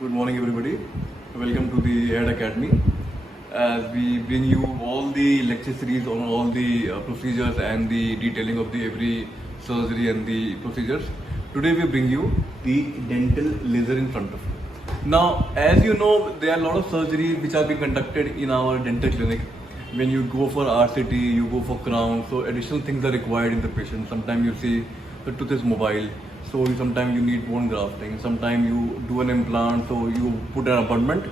Good morning, everybody. Welcome to the Head Academy. As we bring you all the lecture series on all the procedures and the detailing of the every surgery and the procedures. Today we bring you the dental laser in front of you. Now, as you know, there are a lot of surgeries which are being conducted in our dental clinic. When you go for RCT, you go for crown, so additional things are required in the patient. Sometimes you see the tooth is mobile, so sometimes you need bone grafting. Sometimes you do an implant, so you put an abutment,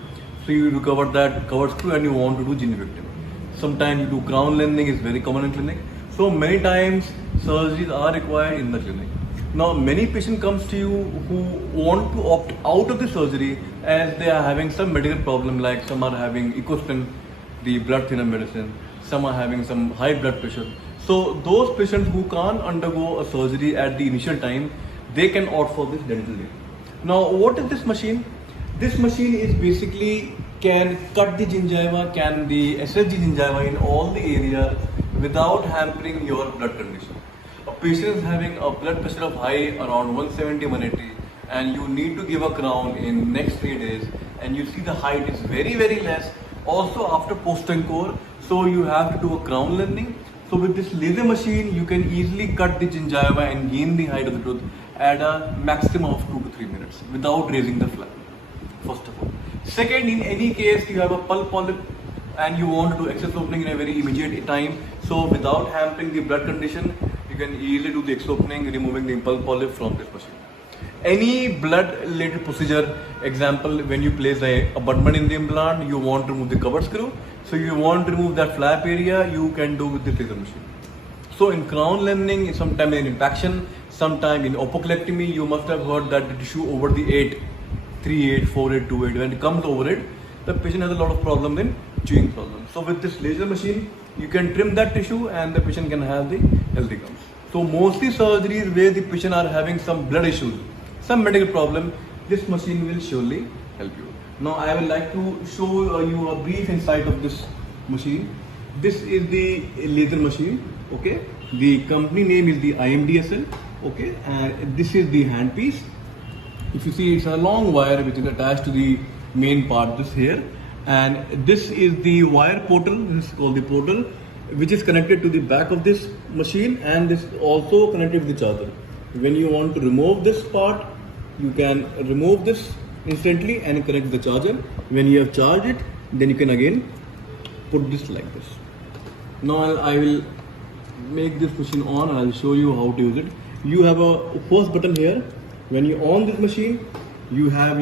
so you recover that covered screw and you want to do gingivitis. Sometimes you do crown lengthening, is very common in clinic. So many times surgeries are required in the clinic. Now many patient comes to you who want to opt out of the surgery as they are having some medical problem, like some are having ecostin, the blood thinner medicine, some are having some high blood pressure. So those patients who can't undergo a surgery at the initial time, they can opt for this dental laser. Now what is this machine? This machine is basically can cut the gingiva, can the SSG gingiva in all the area without hampering your blood condition. A patient is having a blood pressure of high around 170, 180 and you need to give a crown in next 3 days and you see the height is very less. Also after post-encore, so you have to do a crown lengthening. So with this laser machine, you can easily cut the gingiva and gain the height of the tooth at a maximum of 2 to 3 minutes without raising the flap, first of all. Second, in any case, you have a pulp polyp and you want to do excess opening in a very immediate time. So without hampering the blood condition, you can easily do the excess opening, removing the pulp polyp from this machine. Any blood related procedure, example, when you place a abutment in the implant, you want to remove the cover screw. So you want to remove that flap area, you can do with the laser machine. So in crown lengthening, sometimes in impaction, sometime in apocolectomy, you must have heard that the tissue over the 8, 3/8, 4/8, 2/8, when it comes over it, the patient has a lot of problem in chewing problem. So with this laser machine, you can trim that tissue and the patient can have the healthy gums. So mostly surgeries where the patient are having some blood issues, some medical problem, this machine will surely help you. Now I would like to show you a brief insight of this machine. This is the laser machine, okay? The company name is the IMDSL, okay? And this is the handpiece. If you see, it's a long wire which is attached to the main part, this here. And this is the wire portal, this is called the portal, which is connected to the back of this machine, and this is also connected with the charger. When you want to remove this part, you can remove this instantly and connect the charger. When you have charged it, then you can again put this like this. Now I will make this machine on and I will show you how to use it. You have a first button here. When you on this machine, you have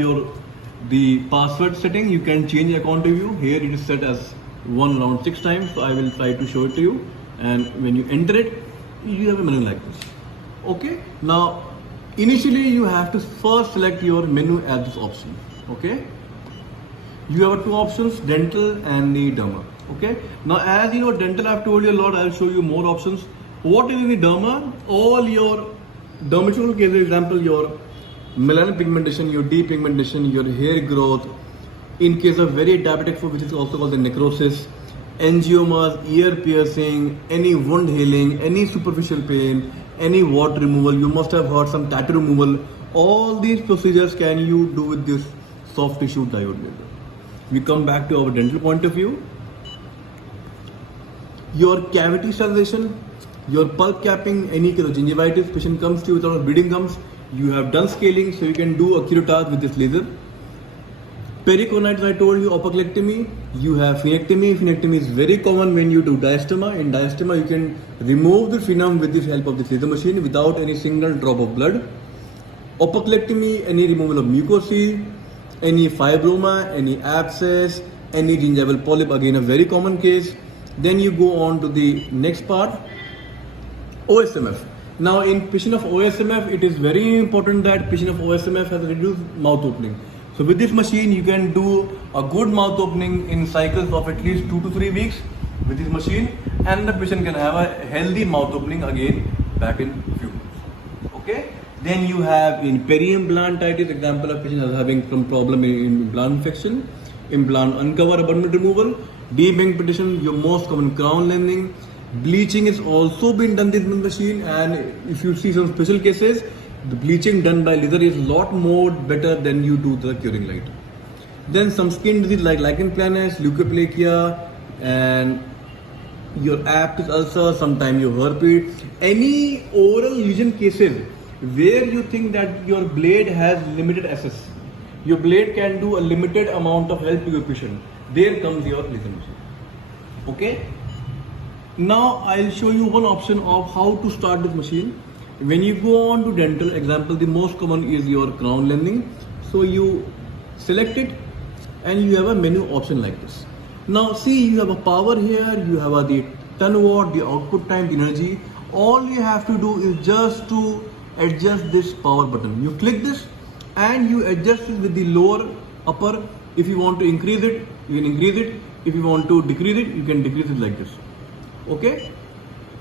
the password setting. You can change account to you. Here it is set as 1 round 6 times. So I will try to show it to you. And when you enter it, you have a menu like this. Okay. Now initially you have to first select your menu as this option. Okay. You have 2 options, dental and the derma. Okay. Now as you know, dental I've told you a lot. I'll show you more options. What is in the derma? All your dermatological cases, example, your melanin pigmentation, your depigmentation, your hair growth. In case of very diabetic foot, which is also called the necrosis, angiomas, ear piercing, any wound healing, any superficial pain, any wart removal, you must have heard some tattoo removal. All these procedures can you do with this soft tissue diode laser. We come back to our dental point of view. Your cavity sterilization, your pulp capping, any kind of gingivitis, patient comes to you with a lot of bleeding gums, you have done scaling, so you can do a curettage with this laser. Pericornitis, I told you, apocolectomy, you have phenectomy. Phenectomy is very common when you do diastema. In diastema, you can remove the phenum with the help of the laser machine without any single drop of blood. Apocolectomy, any removal of mucosae, any fibroma, any abscess, any gingival polyp, again a very common case. Then you go on to the next part, OSMF. Now in patient of OSMF, it is very important that patient of OSMF has a reduced mouth opening. So with this machine, you can do a good mouth opening in cycles of at least 2 to 3 weeks with this machine, and the patient can have a healthy mouth opening again back in few months. Okay. Then you have in periimplantitis, example of patient is having some problem in implant infection, implant uncover abutment removal, depigmentation, your most common crown lengthening. Bleaching is also been done with this machine, and if you see some special cases, the bleaching done by laser is a lot more better than you do the curing light. Then some skin disease like lichen planus, leukoplakia, and your aptis ulcer, sometimes your herpes, any oral lesion cases where you think that your blade has limited access, your blade can do a limited amount of help to your patient, there comes your laser machine. Okay. Now I'll show you one option of how to start this machine. When you go on to dental, example, the most common is your crown landing. So you select it and you have a menu option like this. Now see, you have a power here, you have the 10 watt, the output time, the energy. All you have to do is just to adjust this power button. You click this and you adjust it with the lower, upper. If you want to increase it, you can increase it. If you want to decrease it, you can decrease it like this. Okay.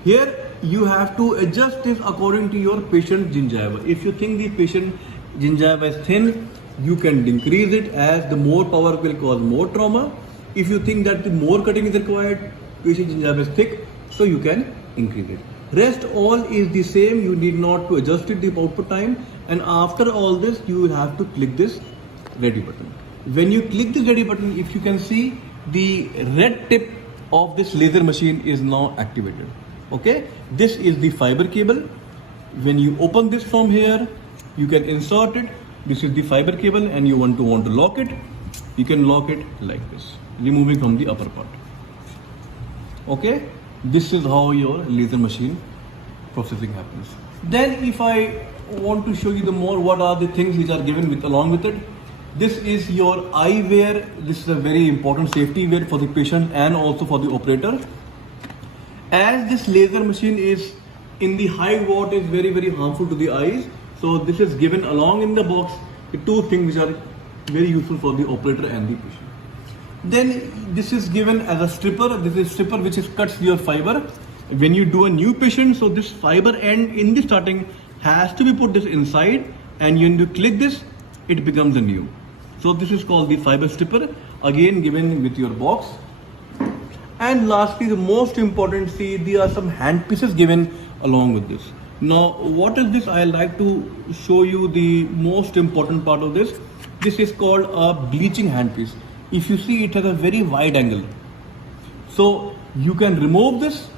Here you have to adjust this according to your patient's gingiva. If you think the patient gingiva is thin, you can decrease it, as the more power will cause more trauma. If you think that the more cutting is required, patient gingiva is thick, so you can increase it. Rest all is the same. You need not to adjust it the output time. And after all this, you will have to click this ready button. When you click this ready button, if you can see, the red tip of this laser machine is now activated. Okay, this is the fiber cable. When you open this from here, you can insert it. This is the fiber cable, and you want to lock it. You can lock it like this, removing from the upper part. Okay, this is how your laser machine processing happens. Then if I want to show you the more what are the things which are given with along with it. This is your eyewear. This is a very important safety wear for the patient and also for the operator. As this laser machine is in the high watt, is very, very harmful to the eyes. So this is given along in the box, the two things which are very useful for the operator and the patient. Then this is given as a stripper. This is stripper which is cuts your fiber. When you do a new patient, so this fiber end in the starting has to be put this inside, and when you click this, it becomes a new. So this is called the fiber stripper, again given with your box. And lastly, the most important, see, there are some hand pieces given along with this. Now what is this? I like to show you the most important part of this. This is called a bleaching handpiece. If you see, it has a very wide angle. So you can remove this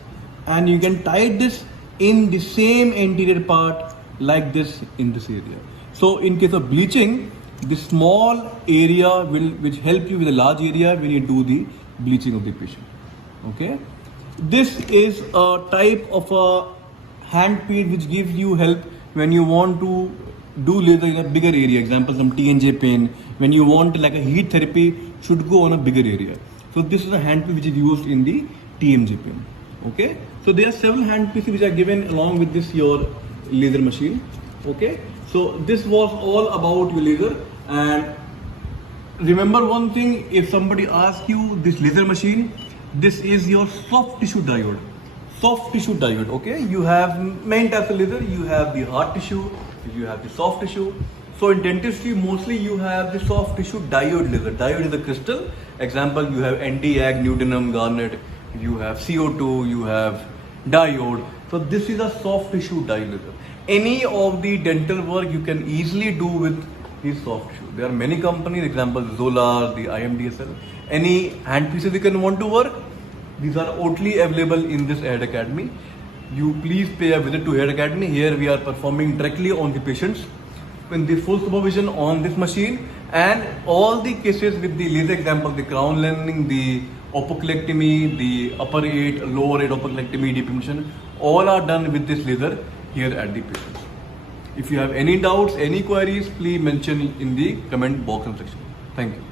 and you can tie this in the same anterior part like this in this area. So in case of bleaching, the small area which help you with a large area when you do the bleaching of the patient. Okay. This is a type of a handpiece which gives you help when you want to do laser in a bigger area. Example, some TNJ pain. When you want like a heat therapy, should go on a bigger area. So this is a handpiece which is used in the TMJ pain. Okay. So there are several handpieces which are given along with this your laser machine. Okay. So this was all about your laser. And remember one thing, if somebody asks you this laser machine, this is your soft tissue diode. Soft tissue diode. Okay. You have main types of laser. You have the hard tissue. You have the soft tissue. So in dentistry, mostly you have the soft tissue diode laser. Diode is a crystal. Example, you have NDEB, Newtonum, garnet. You have CO2. You have diode. So this is a soft tissue diode laser. Any of the dental work you can easily do with this soft tissue. There are many companies, example Zolar, the IMDSL. Any handpieces you can want to work, these are totally available in this Head Academy. You please pay a visit to Head Academy. Here we are performing directly on the patients in the full supervision on this machine, and all the cases with the laser, example, the crown landing, the opocolectomy, the upper 8, lower 8 opocolectomy, depiction, all are done with this laser here at the patients. If you have any doubts, any queries, please mention in the comment box and section. Thank you.